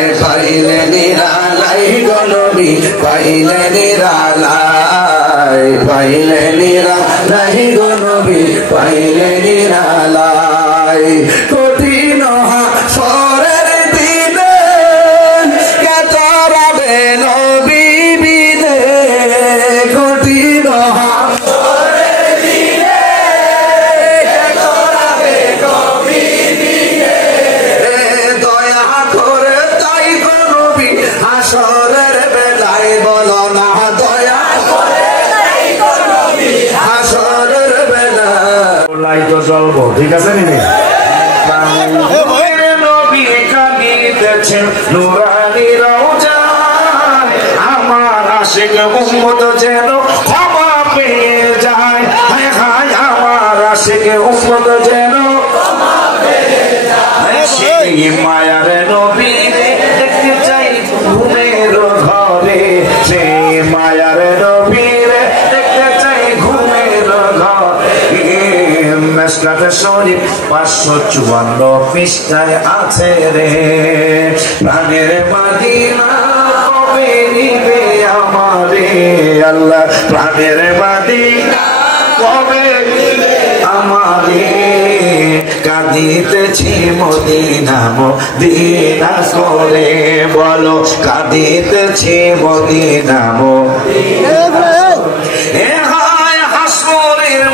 নিরালায় পাইলে নিরালাই গো নবী পাইলে নিরালাই পাইলে নিরালাই গো নবী পাইলে নিরালাই কঠিন হাসরের দিনে কে তরাবে নবী বিনে কঠিন হাসরের দিনে কে তরাবে নবী বিনে দয়া করে তাই গো নবী হাসরের বেলায় বলো না দয়া করে তাই গো নবী হাসরের বেলায় তো চলবো ঠিক আছে নি নবী কাঁদিতেছেন নুরানি রওজায় আমার আশিক উম্মত যেন ক্ষমা পেয়ে যায় হায় হায় আমার আশিক উম্মত যেন ক্ষমা পেয়ে যায় সেই মায়ার নবী দেখতে চাই ঘুমের ঘরে সেই মায়ার নবী দেখতে চাই ঘুমের ঘরে মেশকাত শরীফ 554 পৃষ্ঠায় আছে রে প্রাণের মদিনা কবে নিবে আমারে আল্লাহ প্রাণের মদিনা কবে নিবে আমারে কাঁদিতেছি মদিনা মদিনা করে বলো কাঁদিতেছি মদিনা মদিনা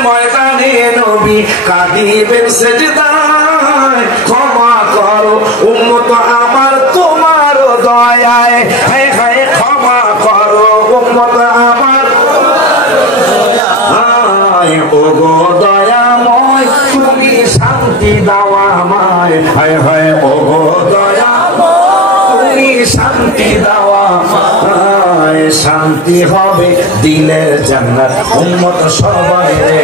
ময়দানে নবী কাঁদিবেন সেজদায় ক্ষমা করো উম্মত আমার তোমার দয়ায় হায় হায় ক্ষমা করো উম্মত আমার ওগো দয়াময় তুমি শান্তি দাও আমায় হায় হায় ওগো দয়াময় তুমি শান্তি দাও আমায় শান্তি হবে দিলের জান্নাত উম্মত সবাই রে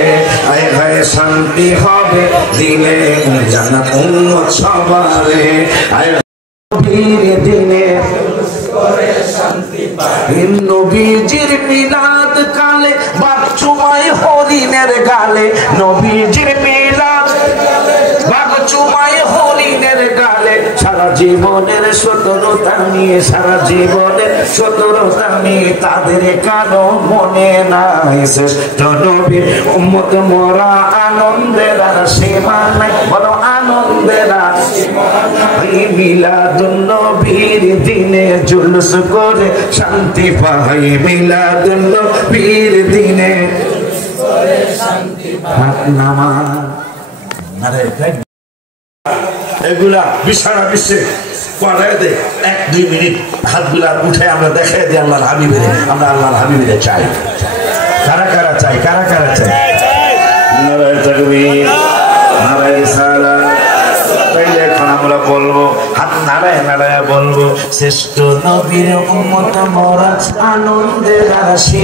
হায় হায় শান্তি হবে দিলের জান্নাত উম্মত সবাই রে হায় নবীর দিনে করে শান্তি পায় নবীজির মিলাদ কালে বাচ্চুমাই হরিণের গালে নবীজির মিলাদ বাচ্চুমাই হরিণের গালে সারা জীবনের সতরতা নিয়ে সারা জীবনের সতরতা নিয়ে তাদের কারো মনে নাই শ্রেষ্ঠ নবীর উম্মত মোরা আনন্দের সীমা নাই বলো আনন্দের সীমা নাই মিলাদুন নবীর দিনে জুলুস করে শান্তি পাই মিলাদুন নবীর দিনে জুলুস করে শান্তি পাই হাত নামাজ আরে এগুলা বিছানা বিশ্বে পড়ায় দে 1-2 মিনিট হাতগুলা উঠে আমরা দেখাই দিই আল্লাহর হাবিবের আমরা আল্লাহর হাবিবের চাই কারা কারা চাই কারা কারা চাই নারায়ে তাকবীর নারায়ে রিসালাত তাইলে এখন আমরা বলবো হাত নারায়ে নারায়ে বলবো শ্রেষ্ঠ নবীর উম্মত মোরা আনন্দের রাশি